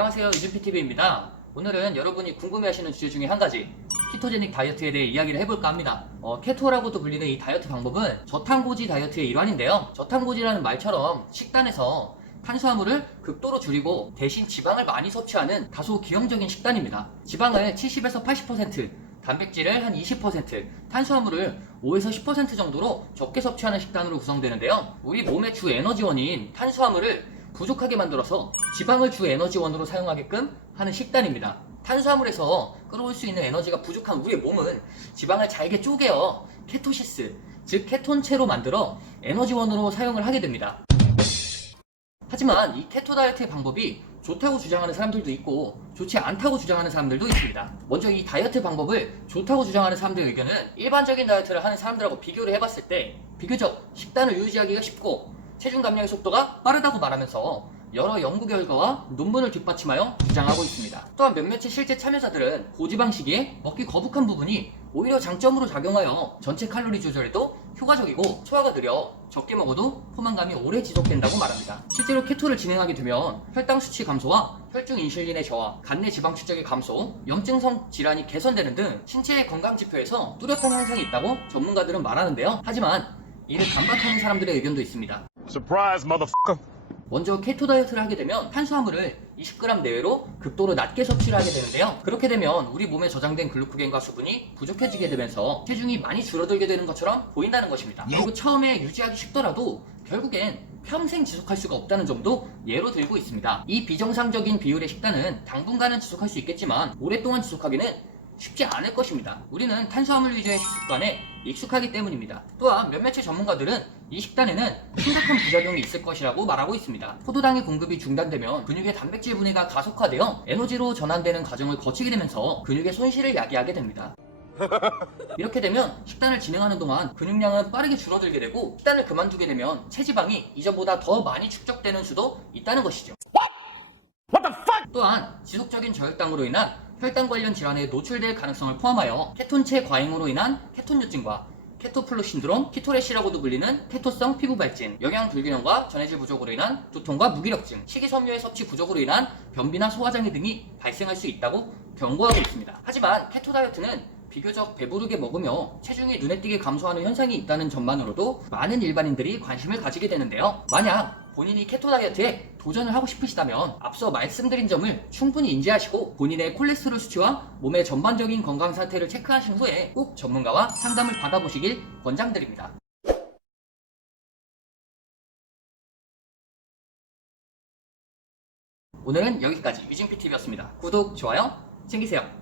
안녕하세요, 유준PTV입니다. 오늘은 여러분이 궁금해하시는 주제 중에 한 가지, 키토제닉 다이어트에 대해 이야기를 해볼까 합니다. 케토라고도 불리는 이 다이어트 방법은 저탄고지 다이어트의 일환인데요. 저탄고지라는 말처럼 식단에서 탄수화물을 극도로 줄이고 대신 지방을 많이 섭취하는 다소 기형적인 식단입니다. 지방을 70에서 80%, 단백질을 한 20%, 탄수화물을 5에서 10% 정도로 적게 섭취하는 식단으로 구성되는데요. 우리 몸의 주 에너지원인 탄수화물을 부족하게 만들어서 지방을 주 에너지원으로 사용하게끔 하는 식단입니다. 탄수화물에서 끌어올 수 있는 에너지가 부족한 우리의 몸은 지방을 잘게 쪼개어 케토시스, 즉 케톤체로 만들어 에너지원으로 사용을 하게 됩니다. 하지만 이 케토 다이어트의 방법이 좋다고 주장하는 사람들도 있고 좋지 않다고 주장하는 사람들도 있습니다. 먼저 이 다이어트 방법을 좋다고 주장하는 사람들의 의견은 일반적인 다이어트를 하는 사람들하고 비교를 해봤을 때 비교적 식단을 유지하기가 쉽고 체중 감량의 속도가 빠르다고 말하면서 여러 연구 결과와 논문을 뒷받침하여 주장하고 있습니다. 또한 몇몇의 실제 참여자들은 고지방 시기에 먹기 거북한 부분이 오히려 장점으로 작용하여 전체 칼로리 조절에도 효과적이고 소화가 느려 적게 먹어도 포만감이 오래 지속된다고 말합니다. 실제로 케토를 진행하게 되면 혈당 수치 감소와 혈중 인슐린의 저하, 간내 지방 축적의 감소, 염증성 질환이 개선되는 등 신체의 건강 지표에서 뚜렷한 현상이 있다고 전문가들은 말하는데요. 하지만 이를 반박하는 사람들의 의견도 있습니다. Surprise, motherfucker. 먼저 케토 다이어트를 하게 되면 탄수화물을 20g 내외로 극도로 낮게 섭취를 하게 되는데요. 그렇게 되면 우리 몸에 저장된 글루코겐과 수분이 부족해지게 되면서 체중이 많이 줄어들게 되는 것처럼 보인다는 것입니다. 그리고 처음에 유지하기 쉽더라도 결국엔 평생 지속할 수가 없다는 점도 예로 들고 있습니다. 이 비정상적인 비율의 식단은 당분간은 지속할 수 있겠지만 오랫동안 지속하기는 쉽지 않을 것입니다. 우리는 탄수화물 위주의 식습관에 익숙하기 때문입니다. 또한 몇몇의 전문가들은 이 식단에는 심각한 부작용이 있을 것이라고 말하고 있습니다. 포도당의 공급이 중단되면 근육의 단백질 분해가 가속화되어 에너지로 전환되는 과정을 거치게 되면서 근육의 손실을 야기하게 됩니다. 이렇게 되면 식단을 진행하는 동안 근육량은 빠르게 줄어들게 되고 식단을 그만두게 되면 체지방이 이전보다 더 많이 축적되는 수도 있다는 것이죠. 또한 지속적인 저혈당으로 인한 혈당 관련 질환에 노출될 가능성을 포함하여 케톤체 과잉으로 인한 케톤요증과 케토플루 신드롬, 키토레시라고도 불리는 케토성 피부 발진, 영양 불균형과 전해질 부족으로 인한 두통과 무기력증, 식이섬유의 섭취 부족으로 인한 변비나 소화장애 등이 발생할 수 있다고 경고하고 있습니다. 하지만 케토 다이어트는 비교적 배부르게 먹으며 체중이 눈에 띄게 감소하는 현상이 있다는 점만으로도 많은 일반인들이 관심을 가지게 되는데요. 만약 본인이 케토 다이어트에 도전을 하고 싶으시다면 앞서 말씀드린 점을 충분히 인지하시고 본인의 콜레스테롤 수치와 몸의 전반적인 건강 상태를 체크하신 후에 꼭 전문가와 상담을 받아보시길 권장드립니다. 오늘은 여기까지 유진PTV였습니다. 구독, 좋아요 챙기세요.